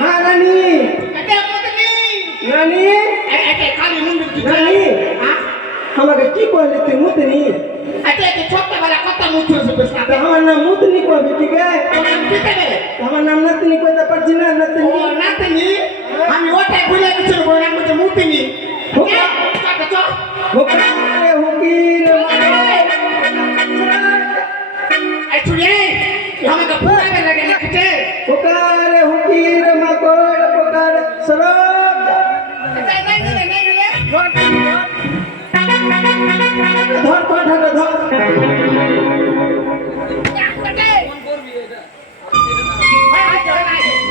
হ্যাঁ নানি নানি নানি আমাকে কি করলি তুই মুতনি আমার নাম মুতনি কবি ঠিক আছে আমার নাম নাতনি কইতে পারছি না নাতনি আমি ওটাই ভুলে গেছি নাম হচ্ছে মুতিনি হুকির আমাকে পুরাবে লাগে নাকি পুকারে হুকির মাকড় পুকার সরব ধর পাঠাটা ধর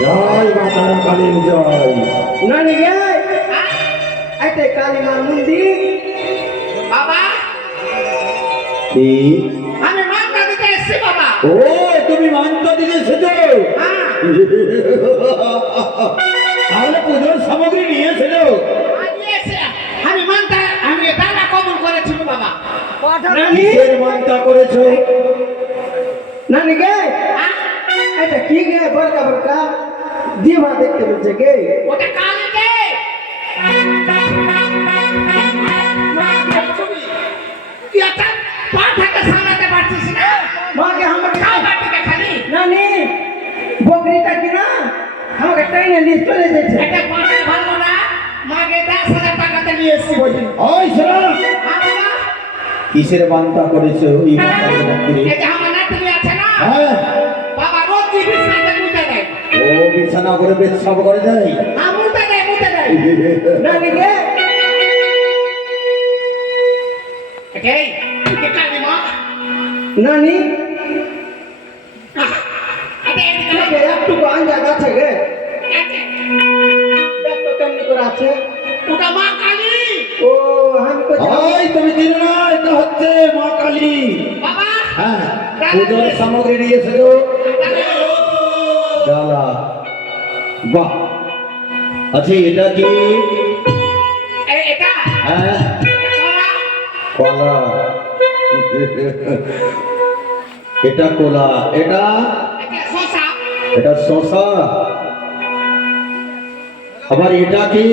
জয় মাতা কালীর জয়। নানি গে এতে কালীমা মন্দির বাবা কি আমি মানটা দিতে এসেছি বাবা ও তুমি মানটা দিতে এসেছো? হ্যাঁ তাহলে পুজোর সামগ্রী নিয়ে এসেছো? আমি মানটা আমি দাদা কবুল করেছিল বাবা নানি কিসের মানটা করেছো? নানি গে এটা কি গে বড়কা বড়কা দিবা দেখতে বলছে গে ওটা কালী কে কি একটা পাঠাকে সামলাতে পারছিস না মাকে আমাকে খাও বাটিকে খালি নানি বকরিটা কি না আমাকে টাইনে নিয়ে চলে যাচ্ছে একটা পাঠা ভালো না মাকে 10,000 টাকাতে নিয়ে এসেছি বলি ওই শোনো, বাবা কিসের মানটা করেছো এই মাতার মন্দিরে? এই যে আমার নাতনি আছে না হ্যাঁ বাবা রোজ কি বিছানাতে মুতে দেয় ও বিছানা করে বেশ সব করে দেয়। মুতে দেয় নানি গে এই কে কালী মা নানি আরে কে একটু আঞ্জা আছে গে দেখ তো কেমনি করে আছে ওটা মা কালী ও আমি তো ওই তুমি চিনো না, এটা হচ্ছে মা কালী। বাবা হ্যাঁ পুজোর সামগ্রী নিয়ে এসেছো? ডালা বাহ আচ্ছা এটা কি? এটা হ্যাঁ কলা কলা এটা কলা এটা এটা শসা এটা শসা আবার এটা কি?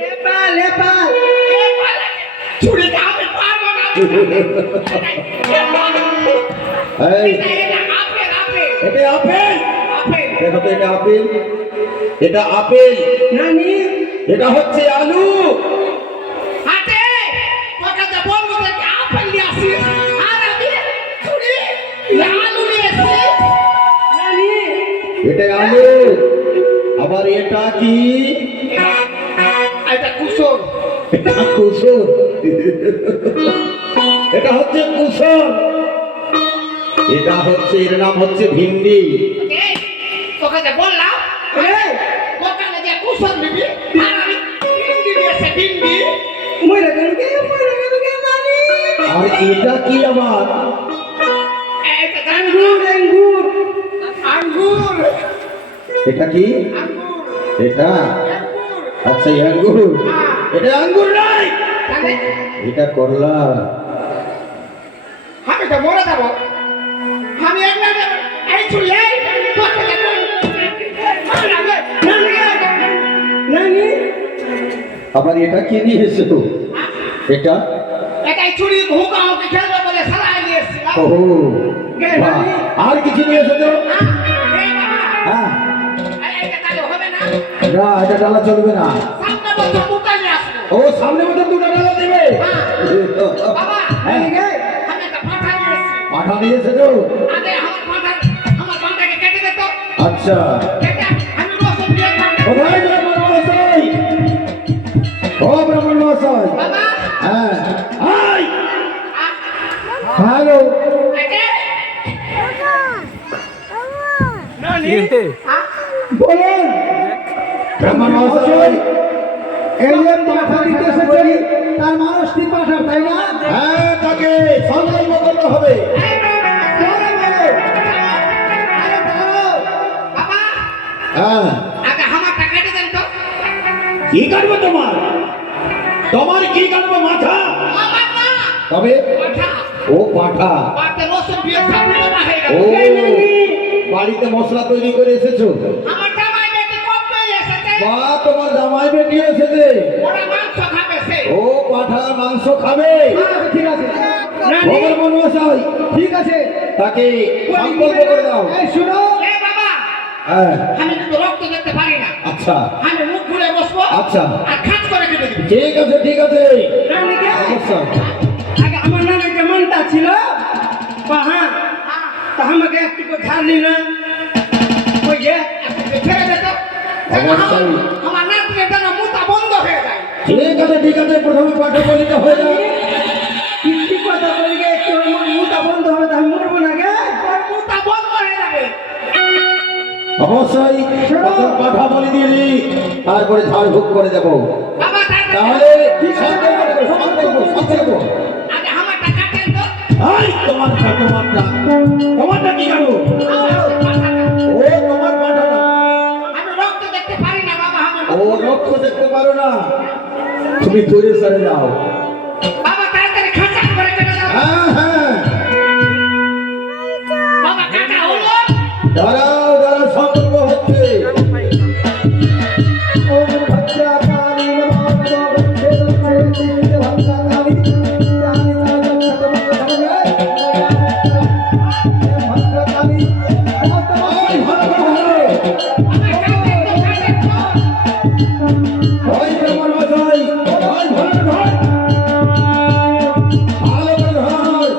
লেপাল লেপাল ছুরি খাবে পারবো না এই এটা আপেল আপেল এটা আপেল। আপেল দেখো তো এটা আপেল, এটা আপেল। নানি এটা হচ্ছে আলু। হাতে তোকে যে বলবো যে আপেল নিয়ে আসিস আর আমি ছুরি আলু নিয়ে আসিস নানি এটা আলু আবার এটা কি? এটা কুসুম এটা কুসুম। এটা হচ্ছে কুসুম। এটা হচ্ছে এর নাম হচ্ছে ভিন্ডি। তোকে যে বললাম এই দোকানে যে কুসুম নিবি আর আমি ভিন্ডি নিয়ে এসে ভিন্ডি মইরা গেল গে নানি আর এটা কি আবার? এটা আঙ্গুর আঙ্গুর আঙ্গুর এটা কি? আঙ্গুর এটা আঙ্গুর আচ্ছা এই আঙ্গুর। এটা আঙ্গুর নয়, তাহলে এটা করলা। আমি তো মরে যাবো আমি একলা যাব এই ছুরি এই তোকে যে নানি আবার এটা কি নিয়ে এসেছো? এটা এটাই ছুরি হুকা হুকি খেলবে বলে সালাই নিয়ে এসেছিলাম ও বাহ। আর কিছু নিয়ে এসেছো? হ্যাঁ এটা তাহলে হবে না না এটা ডালা চলবে না। সামনে বছর দুটা নিয়ে আসবো ও সামনে মতো দুটো ডালা দেবে। বাবা হ্যাঁ, আমি একটা পাঠা নিয়ে এসেছি পাঠা নিয়ে এসেছো? আগে আমার পাঠাকে কেটে দে তো আচ্ছা কেটে আমি রসুন দিয়ে খাবো কোথায় ব্রাহ্মণ মহাশয়? ও ব্রাহ্মণ মহাশয়। বাবা হ্যাঁ হাই হ্যালো বলেন ব্রাহ্মণ মহাশয়। এই যে পাঠা দিতে এসেছি তার মানুষটি পাঠা তাই না হ্যাঁ তাকে সংকল্প করতে হবে। বাবা হ্যাঁ আগে আমারটা কেটে দেন তো কি কাটবো তোমার? তোমার কি কাটবো? মাথা? আমার না তবে পাঠা ও পাঠা। পাঠা রসুন দিয়ে সামনে জমা হয়ে ও গেল বাড়িতে মশলা তৈরি করে এসেছো? আমার জামাই বেটি কত বা তোমার জামাই বেটি এসেছে। ওরা মাংস খাবে সে। ও পাঠা মাংস খাবে। ঠিক আছে নানি খবর মশাই ঠিক আছে তাকে সংকল্প করে দাও। এই শুনো এ বাবা, হ্যাঁ আমি কিন্তু রক্ত দেখতে পারি না। আচ্ছা আমি মুখ ঘুরে বসবো আচ্ছা আর খাচ করে কেটে দিবি। ঠিক আছে ঠিক আছে নানিকে অবশ্যই। আগে আমার নানি যে মনটা ছিল হ্যাঁ তা আমাকে একটু ছাড়লি না ওই যে ছেড়ে দে তো। অবশ্যই। আমার নাতনির যেন মুতা বন্ধ হয়ে যায়। ঠিক আছে প্রথমে পাঠা বলিতে হয়ে যাবে। কি কথা বলি গে একটু মুটা বন্ধ হবে তা আমি মরবো না গে ওর মুতা বন্ধ হয়ে যাবে। অবশ্যই প্রথম পাঠা বলি দিলি তারপরে ঝাড় ভুক করে দেবো। বাবা তাহলে সংকল্প আগে আমারটা কাটেন তো। তোমারটা কি জানো? আমার মাথাটা। ও তোমার পাঠাটা। আমি রক্ত দেখতে পারি না বাবা। ও রক্ত দেখতে পারো না, তুমি দূরে সরে যাও। বাবা তাড়াতাড়ি খাঁচা করে কেটে দাও। হ্যাঁ হ্যাঁ বাবা কাটা হলো। দাঁড়াও দাঁড়াও সংকল্প হচ্ছে। ওম ভদ্রাকালী নমঃ ভগবতে দক্ষিণে ভদ্রাকালী জানি জানি ভদ্রাকালী ওই ভালো করে ওই তোমার মশাই ওই ভালো করে ধর। ভালো করে ধর।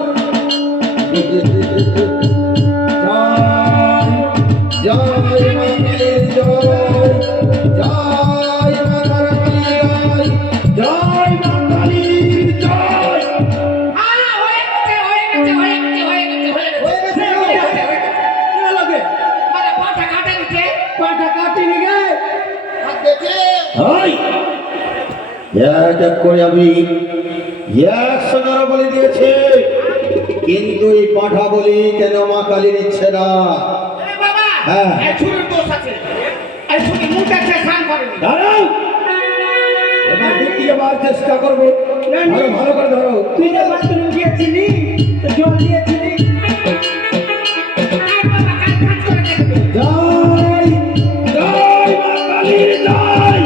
জয় জয় মা কালী জয় জয় মা কালী জয় জয় মা কালী জয়। হয়ে গেছে। না লাগে মানে পাটা কাটা নিচে। পাটা কাটিনি গে হাত দেখে। হাই এক এক করে আমি 100 বলি দিয়েছে, কিন্তু এই পাঠা বলি কেন মা কালী নিচ্ছে না? এ বাবা, হ্যাঁ। এই ছুরির দোষ আছে। এই ছুরি মুটাছে স্নান করেনি। দাঁড়াও, এবার দ্বিতীয়বার চেষ্টা করবো। ভালো ভালো করে ধরো। তুই যে বাথরুম গিয়েছিলি জল দিয়েছিলি আর বাবা কাজ করে কেটে দিবি। জয় জয় মা কালী জয়।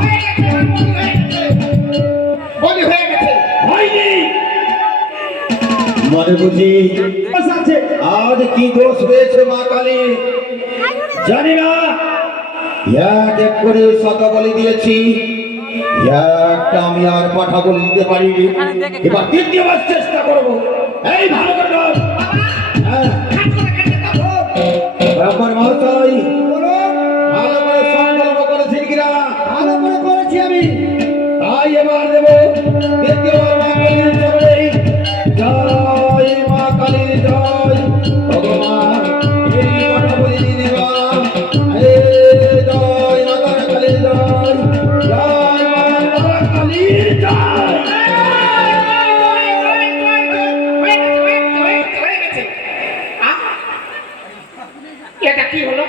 হয়ে গেছে, আমার বলি হয়ে গেছে। হয়নি মনে বুঝি দোষ আছে আজ কি দোষ হয়েছে মা কালী জানি না। এক এক করে শত বলি দিয়েছি, একটা আমি আর পাঠা বলি দিতে পারিনি। এবার দ্বিতীয়বার চেষ্টা করবো। এই ভালো করে ধর। হ্যাঁ কাজ করে কেটে দাও। ব্রাহ্মণ মহাশয় বলো ভালো করে সংকল্প করেছেন কিনা? ভালো করে করেছি আমি তাই এবার দেব দ্বিতীয়বার মা কালীর চরণে জয় মা কালীর জয়। ভগবান এই কথা বলে দিন এবার। এ জয় মা কালীর জয় জয় মা কালীর জয়। এটা কি হলো?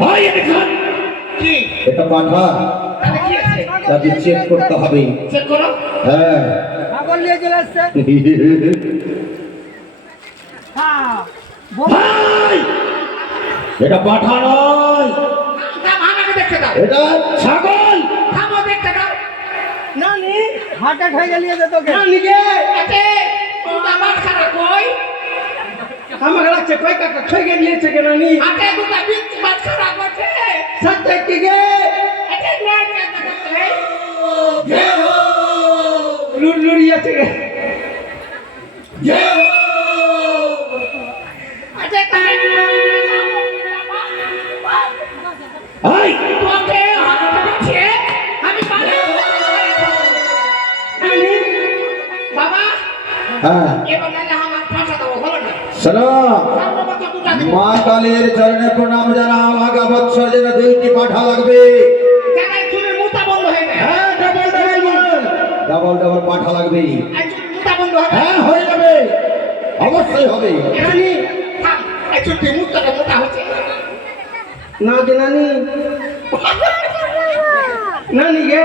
হয় দেখুন কি? এটা পাঠা, তাহলে কি আছে? তাকে চেক করতে হবে। চেক করো। হ্যাঁ ছাগল নিয়ে চলে আসছে হ্যাঁ ভাই, এটা পাঠা নয়, থাম, আমাকে দেখতে দাও। এটা ছাগল। থামো, দেখতে দাও। নানি হার্ট অ্যাটাক হয়ে গেলিয়ে দে তোকে নানি গে এতে দুটা বাচ্চারা কই? আমাকে লাগছে কই কাকা খেয়ে গেলিয়েছে কে নানি হাতে দুটা বাচ্চারা করছে। সত্যি কি গে এতে নয় কেটে দেখতে। জয় হো লুড়িয়েছে গে জয় হো এতে তাই এই তোকে হাতে দিচ্ছে। আমি পারি। নানি বাবা, হ্যাঁ এবার নাহলে আমার পাঁচা দেবো, হলো না? শোনো, সর্বপ্রথম দুটা দিব। মা কালীর চরণে প্রণাম জানাও। আগা বৎসর যেন 2টি পাঠা লাগবে। কেন এই চুরির মুতা বন্ধ হয়ে যায়? হ্যাঁ ডবল ডবল পাঠা লাগবে। এই চুরির মুতা বন্ধ হয়ে যায়? হ্যাঁ হয়ে যাবে, অবশ্যই হবে। নানি থাম, এই চুরির মুতাটা মোটা হচ্ছে। না গে নানি নানি গে